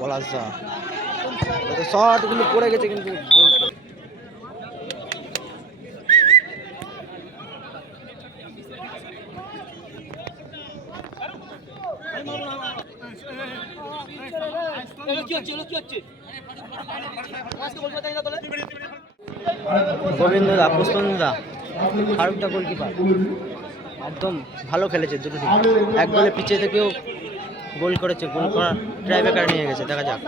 পলাশদা shot কিন্তু পড়ে গেছে কিন্তু গোবিন্দদা পুষ্পন্দা ফারুকদা গোলকিপার একদম ভালো খেলেছে দুটো টিম এক গোলে পিছিয়ে থেকেও গোল করেছে গোল করার ট্রাইব্রেকার নিয়ে গেছে দেখা যাক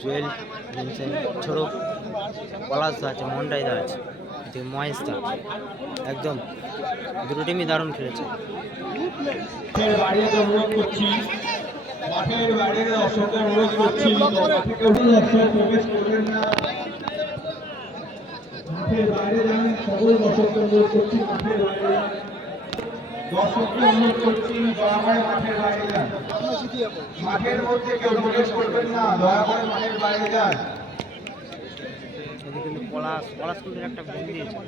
জুয়েল ছোড়ো পলাশদা আছে মন্ডাইদা আছে মহেশদা একদম দুটো টিমই দারুণ খেলেছে মাঠের বাইরে দর্শকদের অনুরোধ করছি প্রবেশ করবেন না মাঠের বাইরে যান সকল দর্শকদের অনুরোধ করছি মাঠের বাইরে দর্শকদের অনুরোধ করছি দয়া করে মাঠের বাইরে যান মাঠের মধ্যে কেউ প্রবেশ করবেন না দয়া করে মাঠের বাইরে যান কিন্তু পলাশ কিন্তু একটা গোল দিয়েছে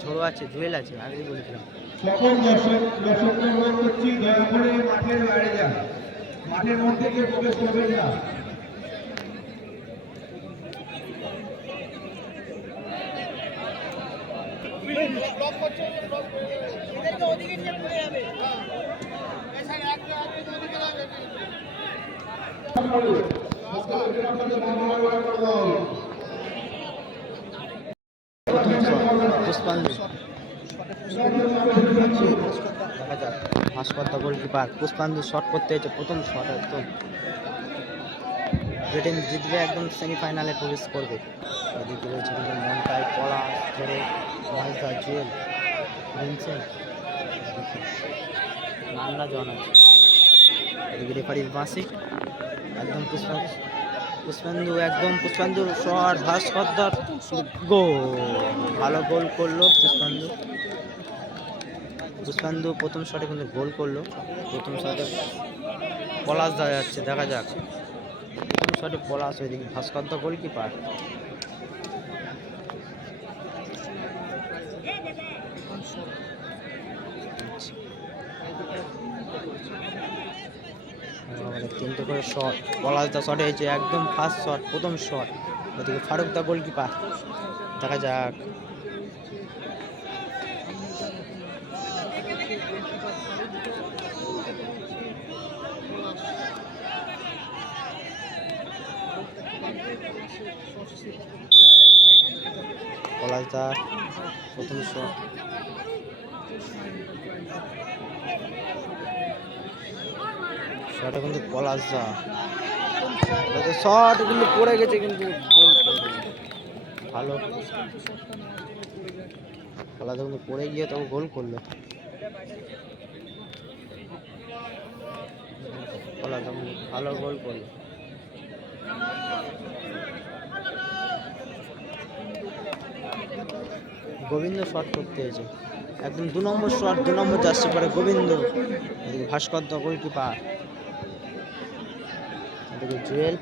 ঝোড়ো আছে জুয়েল আছে আগেই বলেছিলাম সকল দর্শকদের অনুরোধ করছি দয়া করে মাঠের বাইরে যান মাঠের মধ্যে কেউ প্রবেশ করবেন না পুষ্পাঞ্জলি দেখা যাক ভাস্করদা গোলকিপার পুষ্পাঞ্জলি শট করতে হয়েছে প্রথম শট একদম যে টিম জিতবে একদম সেমিফাইনালে প্রবেশ করবে এদিকে রয়েছে কিন্তু মনটাই পলাশ ধরে মহেশদা জুয়েল ভিনসেন্ট নান্না জন আছে এদিকে রেফারির বাঁশি একদম পুষ্পাঞ্জুর শট ভাস্করদার গোল ভালো গোল করলো পুষ্পাঞ্জু প্রথম শটে কিন্তু গোল করলো প্রথম শটে পলাশ দেওয়া যাচ্ছে দেখা যাক প্রথম শটে পলাশ ওইদিকে ভাস্করদা গোলকিপার তিনটে করে শট পলাশদা শটে হয়েছে একদম ফার্স্ট শট প্রথম শট ওদিকে ফারুকদা গোলকিপার দেখা যাক পলাশদা প্রথম শট শটে কিন্তু পলাশদা শট কিন্তু পড়ে গেছে কিন্তু ভালো পলাশদা কিন্তু পড়ে গিয়ে তবে গোল করলো পলাশদা ভালো গোল করলো গোবিন্দ শট করতে হয়েছে একদম 2 নম্বর শট 2 নম্বর জার্সি পরে গোবিন্দ ভাস্করদা গোলকিপার এদিকে জুয়েল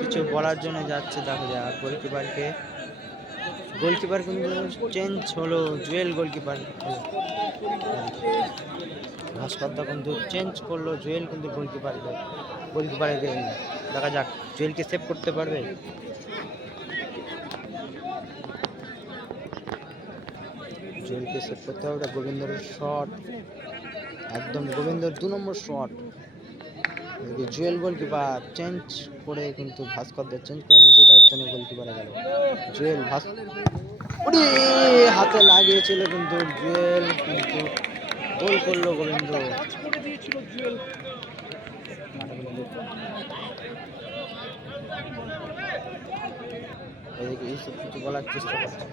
কিছু বলার জন্য যাচ্ছে দেখা যায় গোলকিপার কিন্তু চেঞ্জ হলো জুয়েল গোলকিপার ভাস্করদা কিন্তু চেঞ্জ করলো জুয়েল কিন্তু গোলকিপারে দেখা যাক জুয়েলকে সেভ করতে পারবে জুয়েলকে সেভ করতে হবে গোবিন্দর শট একদম গোবিন্দর 2 নম্বর শট জুয়েল গোলকিপার চেঞ্জ করে কিন্তু ভাস্করদা চেঞ্জ করে নিজের দায়িত্ব নিয়ে গোলকিপারে গেল জুয়েল হাতে লাগিয়েছিল কিন্তু জুয়েল কিন্তু গোল করলো গোবিন্দ এদিকে ইউসুফ কিছু বলার চেষ্টা করছে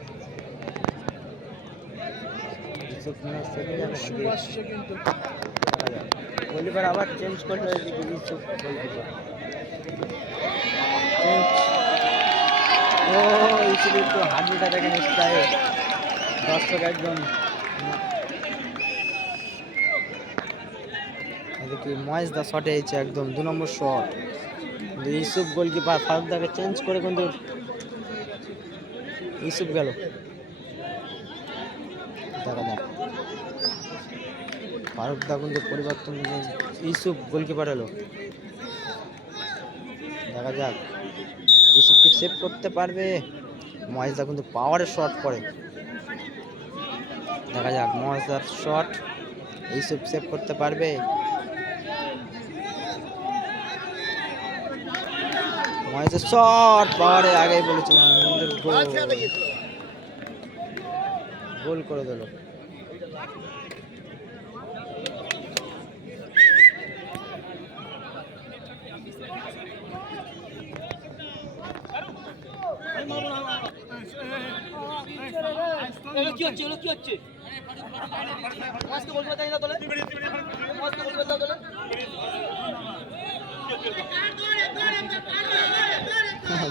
গোলকিপার আবার চেঞ্জ করলো এদিকে ইউসুফ গোলকিপার ইউসুফ একটু হাড্ডিটা দেখে নিশ্চয় দর্শক একদম এদিকে মহেশদা শটে হয়েছে একদম 2 নম্বর শট ইউসুফ গোলকিপার ফারুকদাকে চেঞ্জ করে কিন্তু ইউসুফ গেল দেখা যাক ফারুক দা কিন্তু পরিবর্তন, ইউসুফ গোলকিপার হলো। দেখা যাক ইউসুফকে সেভ করতে পারবে। মহেশ দা কিন্তু পাওয়ারের শট করে। দেখা যাক মহেশ দার শট, ইউসুফ সেভ করতে পারবে। মহেশের শট পাওয়ারের আগেই বলেছিলাম, গোল করে দিল। কি হচ্ছে কি হচ্ছে? বলতে চাই না তোলে, বলতে তোলে।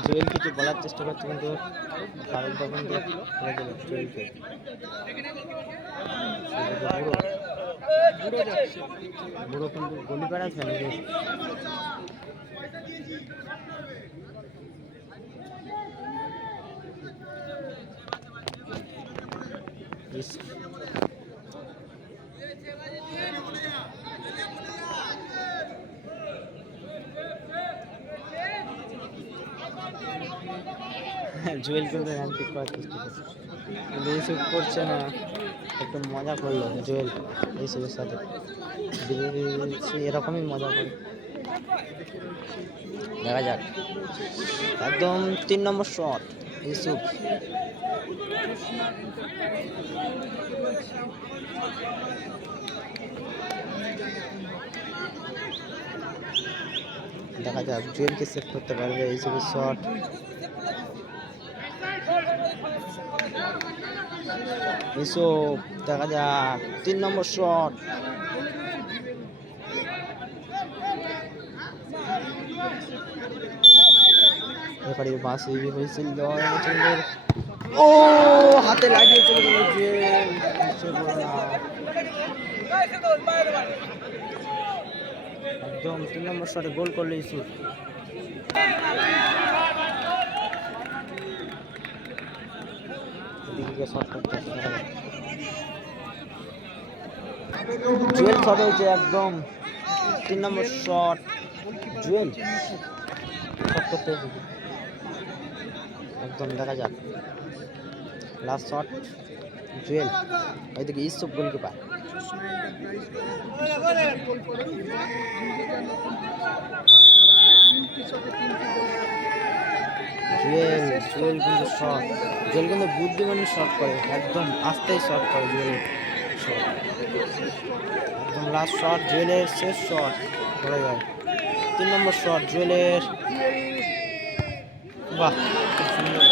জুয়েল কিছু বলার চেষ্টা করছে কিন্তু ফারুক দা কিন্তু করে দিল জুয়েলকে। বুড়ো কিন্তু গোলকিপার আছে নাকি? জুয়েল কিন্তু রান পিক করার চেষ্টা করছে কিন্তু ইউসুফ করছে না। একটু মজা করলো জুয়েল ইউসুফের সাথে, এরকমই মজা করে। দেখা যাক একদম 3 নম্বর শট ইউসুফ। দেখা যাক জুয়েলকে সেভ করতে পারবে ইউসুফের শট। ইউসুফ দেখা যাক 3 নম্বর শট। এবারে বাসি হয়েছিল ও হাতে লাগিয়ে চলে গেল জুয়েল। একদম 3 নম্বর শটে গোল করলো ইউসুফ। জুয়েল শট হয়েছে একদম 3 নম্বর শট। জুয়েল শট করতে একদম। দেখা যাক লাস্ট শট জুয়েল, ওইদিকে ইউসুফ গোলকিপার। জুয়েল কিন্তু শট, জুয়েল কিন্তু বুদ্ধিমানী শট করে, একদম আস্তেই শট করে জুয়েল শট। একদম লাস্ট শট জুয়েলের, শেষ শট বলা যায় 3 নম্বর শট জুয়েলের। বাহ খুব সুন্দর।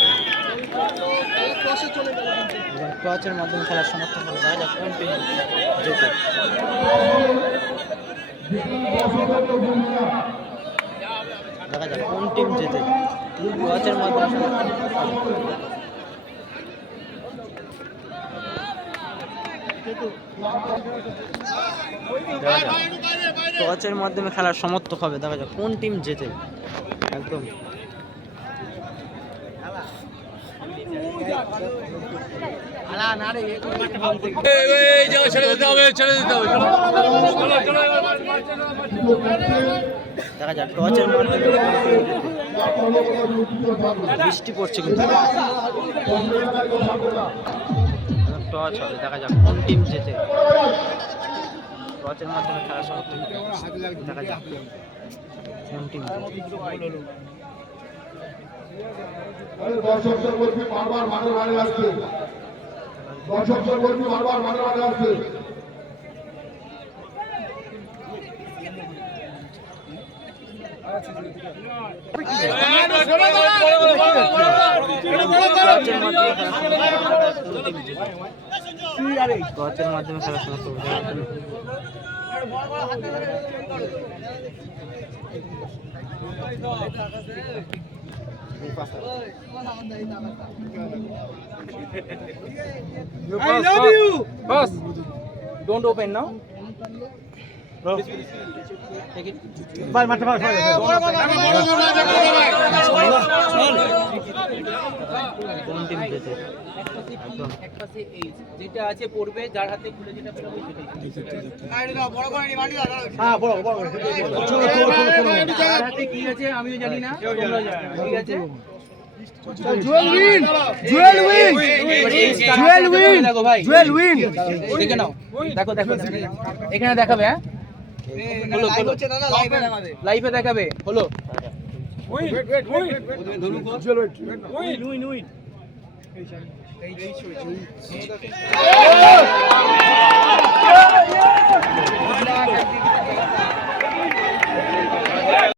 টচের মাধ্যমে খেলার সমর্থন করে। দেখা যাক কোন টিম জেতে। দেখা যাক কোন টিম জেতে টচের মাধ্যমে। টচের মাধ্যমে খেলার সমর্থক হবে। দেখা যাক কোন টিম জেতে একদম। দেখা যাক টচের মাধ্যমে বৃষ্টি পড়ছে কিন্তু টচ হবে। দেখা যাক কোন টিম জেতে টচের মাধ্যমে খেলা সমর্থন। দেখা যাক কোন টিম দর্শকদের বলছি বারবার মাঠে মাঠে আসছে, দর্শকদের বলছি বারবার মাঠে মাঠে আসছে। টচের মাধ্যমে খেলা সমর্থন। I love you. Boss, don't open now. ভাই মাঠে ভাই কোন টিম জেতে একপাশে এইচ যেটা আছে পড়বে যার হাতে খুলে যেটা বেরোবে সেটাই হ্যাঁ বড় যার হাতে কি আছে আমিও জানি না তোমরা জানো ঠিক আছে দেখো ভাই দেখে নাও দেখো এখানে দেখাবে হ্যাঁ লাইভে দেখাবে হলো জুয়েল